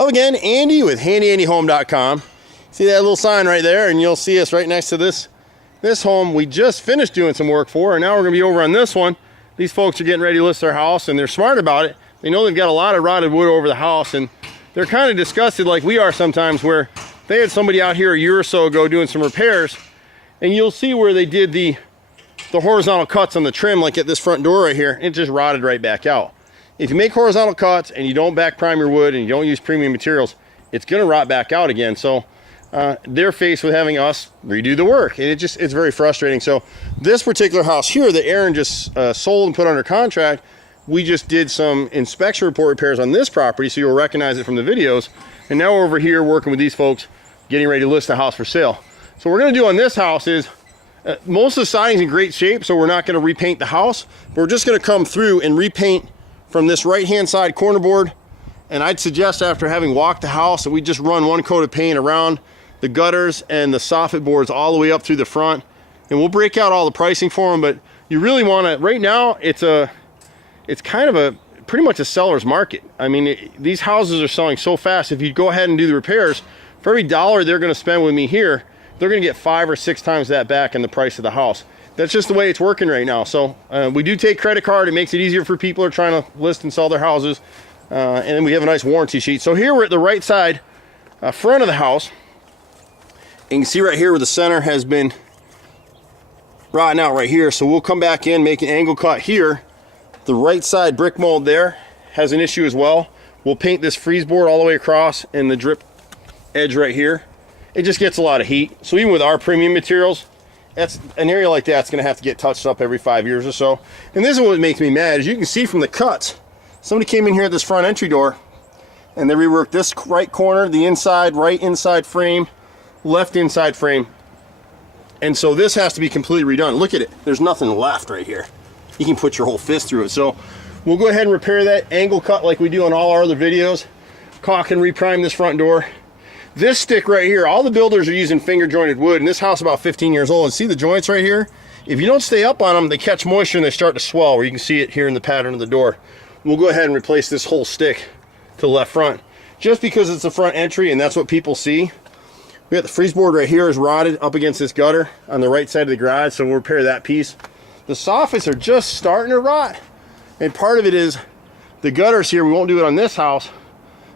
Hello again, Andy with HandyANDYHome.com. See that little sign right there, and you'll see us right next to this home we just finished doing some work for, and now we're going to be over on this one. These folks are getting ready to list their house, and they're smart about it. They know they've got a lot of rotted wood over the house, and they're kind of disgusted like we are sometimes, where they had somebody out here a year or so ago doing some repairs, and you'll see where they did the horizontal cuts on the trim, like at this front door right here. It just rotted right back out. If you make horizontal cuts and you don't back prime your wood and you don't use premium materials, it's going to rot back out again. So they're faced with having us redo the work, and it's very frustrating. So this particular house here that Aaron just sold and put under contract, we just did some inspection report repairs on this property, so you'll recognize it from the videos. And now we're over here working with these folks, getting ready to list the house for sale. So what we're going to do on this house is, most of the siding's in great shape, so we're not going to repaint the house, but we're just going to come through and repaint from this right hand side corner board. And I'd suggest, after having walked the house, that we just run one coat of paint around the gutters and the soffit boards all the way up through the front, and we'll break out all the pricing for them. But you really want to, right now it's kind of a pretty much a seller's market. I mean, these houses are selling so fast. If you go ahead and do the repairs, for every dollar they're going to spend with me here, they're going to get 5 or 6 times that back in the price of the house. That's just the way it's working right now. So we do take credit card. It makes it easier for people who are trying to list and sell their houses. And then we have a nice warranty sheet. So here we're at the right side front of the house. And you can see right here where the center has been rotting out right here. So we'll come back in, make an angle cut here. The right side brick mold there has an issue as well. We'll paint this freeze board all the way across and the drip edge right here. It just gets a lot of heat. So even with our premium materials, that's an area like that's going to have to get touched up every 5 years or so. And this is what makes me mad. As you can see from the cuts, somebody came in here at this front entry door and they reworked this right corner, the inside, right inside frame, left inside frame. And so this has to be completely redone. Look at it. There's nothing left right here. You can put your whole fist through it. So we'll go ahead and repair that angle cut like we do on all our other videos. Caulk and reprime this front door. This stick right here, all the builders are using finger jointed wood, and this house is about 15 years old. And see the joints right here? If you don't stay up on them, they catch moisture and they start to swell, where you can see it here in the pattern of the door. We'll go ahead and replace this whole stick to the left front, just because it's the front entry and that's what people see. We got the freeze board right here is rotted up against this gutter on the right side of the garage, so we'll repair that piece. The soffits are just starting to rot, and part of it is the gutters here. We won't do it on this house,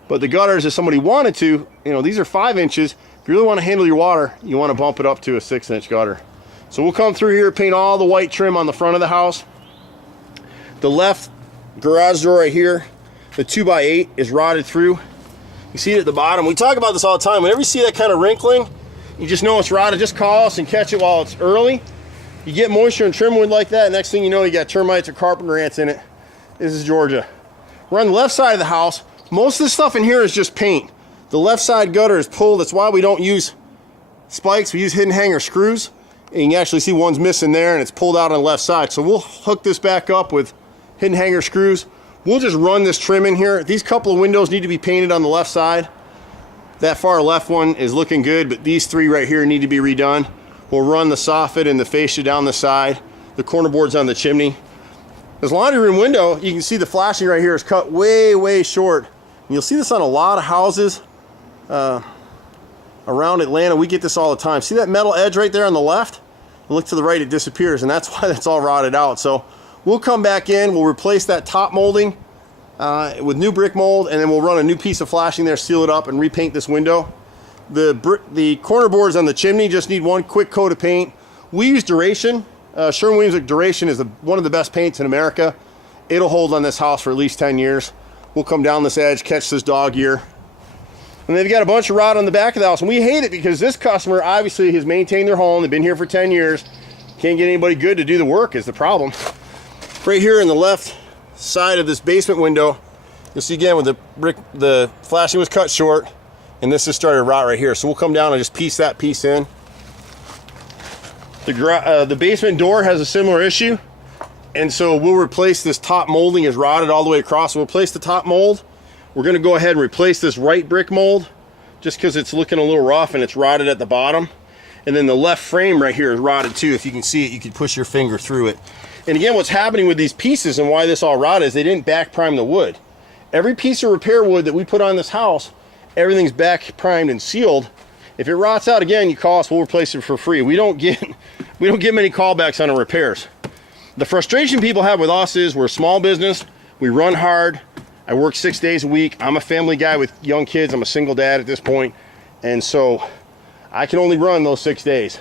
but the gutters, if somebody wanted to, you know, these are 5 inches. If you really want to handle your water, you want to bump it up to a 6-inch gutter. So we'll come through here, paint all the white trim on the front of the house. The left garage door right here, the 2x8 is rotted through. You see it at the bottom. We talk about this all the time. Whenever you see that kind of wrinkling, you just know it's rotted. Just call us and catch it while it's early. You get moisture and trim wood like that, next thing you know, you got termites or carpenter ants in it. This is Georgia. We're on the left side of the house. Most of the stuff in here is just paint. The left side gutter is pulled. That's why we don't use spikes. We use hidden hanger screws. And you can actually see one's missing there, and it's pulled out on the left side. So we'll hook this back up with hidden hanger screws. We'll just run this trim in here. These couple of windows need to be painted on the left side. That far left one is looking good, but these 3 right here need to be redone. We'll run the soffit and the fascia down the side. The corner board's on the chimney. This laundry room window, you can see the flashing right here is cut way, way short. And you'll see this on a lot of houses around Atlanta. We get this all the time. See that metal edge right there on the left? Look to the right, it disappears, and that's why that's all rotted out. So we'll come back in, we'll replace that top molding with new brick mold, and then we'll run a new piece of flashing there, seal it up, and repaint this window. The corner boards on the chimney just need one quick coat of paint. We use Duration. Sherwin Williams Duration is one of the best paints in America. It'll hold on this house for at least 10 years. We'll come down this edge, catch this dog ear. And they've got a bunch of rot on the back of the house, and we hate it because this customer obviously has maintained their home. They've been here for 10 years. Can't get anybody good to do the work is the problem. Right here in the left side of this basement window, you'll see again with the flashing was cut short, and this has started to rot right here. So we'll come down and just piece that piece in. The basement door has a similar issue, and so we'll replace this top molding is rotted all the way across. We'll replace the top mold. We're going to go ahead and replace this right brick mold just because it's looking a little rough and it's rotted at the bottom. And then the left frame right here is rotted too. If you can see it, you can push your finger through it. And again, what's happening with these pieces and why this all rotted is they didn't back prime the wood. Every piece of repair wood that we put on this house everything's back primed and sealed. If it rots out again, you call us, we'll replace it for free. We don't get many callbacks on our repairs. The frustration people have with us is we're a small business, we run hard, I work 6 days a week, I'm a family guy with young kids, I'm a single dad at this point, and so I can only run those 6 days.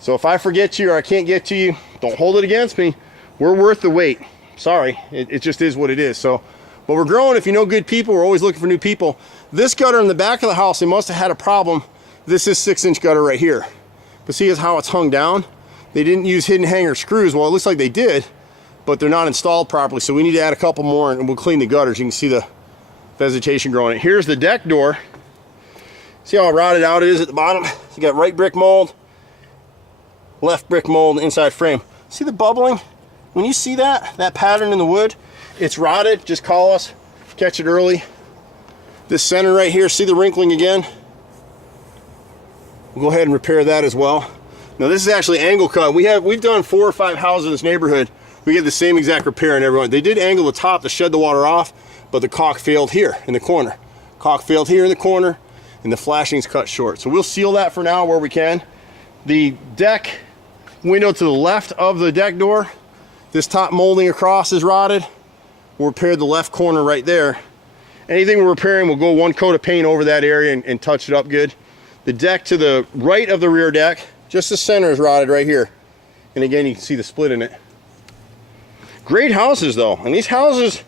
So if I forget you or I can't get to you, don't hold it against me. We're worth the wait. Sorry, it just is what it is. So, but we're growing. If you know good people, we're always looking for new people. This gutter in the back of the house, they must have had a problem. This is 6-inch gutter right here. But see how it's hung down? They didn't use hidden hanger screws. Well, it looks like they did, but they're not installed properly. So we need to add a couple more and we'll clean the gutters. You can see the vegetation growing. Here's the deck door. See how rotted out it is at the bottom? You got right brick mold, left brick mold, inside frame. See the bubbling? When you see that pattern in the wood, it's rotted. Just call us, catch it early. This center right here, see the wrinkling again? We'll go ahead and repair that as well. Now this is actually angle cut. We've done 4 or 5 houses in this neighborhood. We get the same exact repair in everyone. They did angle the top to shed the water off, but the caulk failed here in the corner. Caulk failed here in the corner, and the flashing's cut short. So we'll seal that for now where we can. The deck window to the left of the deck door, this top molding across is rotted. We'll repair the left corner right there. Anything we're repairing, we'll go 1 coat of paint over that area and touch it up good. The deck to the right of the rear deck, just the center is rotted right here. And again, you can see the split in it. Great houses though, and these houses,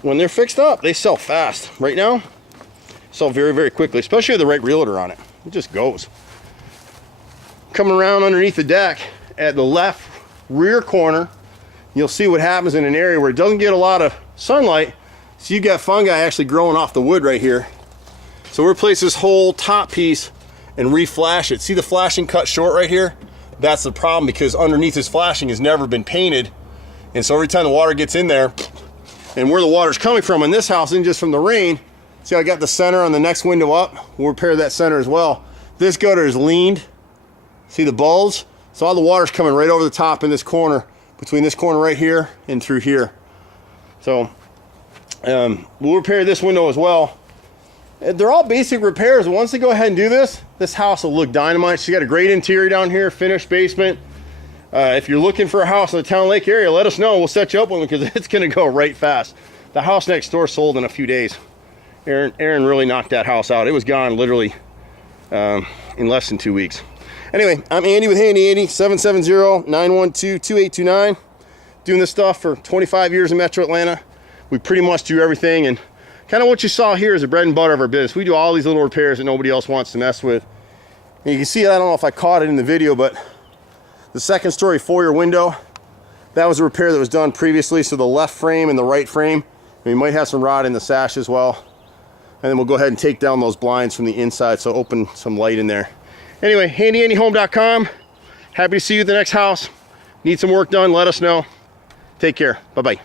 when they're fixed up, they sell fast. Right now, sell very, very quickly, especially with the right realtor on it. It just goes. Coming around underneath the deck at the left rear corner, you'll see what happens in an area where it doesn't get a lot of sunlight. So you got fungi actually growing off the wood right here. So we'll replace this whole top piece and re-flash it. See the flashing cut short right here? That's the problem, because underneath this flashing has never been painted. And so every time the water gets in there, and where the water's coming from in this house isn't just from the rain. See how I got the center on the next window up? We'll repair that center as well. This gutter is leaned. See the bulge? So all the water's coming right over the top in this corner, between this corner right here and through here. So we'll repair this window as well. They're all basic repairs. Once they go ahead and do this, this house will look dynamite. She's got a great interior down here, finished basement. If you're looking for a house in the Towne Lake area, let us know. We'll set you up one because it's going to go right fast. The house next door sold in a few days. Aaron really knocked that house out. It was gone literally in less than 2 weeks. Anyway, I'm Andy with Handy Andy, 770-912-2829. Doing this stuff for 25 years in Metro Atlanta. We pretty much do everything, and kind of what you saw here is the bread and butter of our business. We do all these little repairs that nobody else wants to mess with. And you can see, I don't know if I caught it in the video, but the second story foyer window, that was a repair that was done previously. So the left frame and the right frame, we might have some rot in the sash as well. And then we'll go ahead and take down those blinds from the inside, so open some light in there. Anyway, HandyANDYHome.com. Happy to see you at the next house. Need some work done, let us know. Take care. Bye-bye.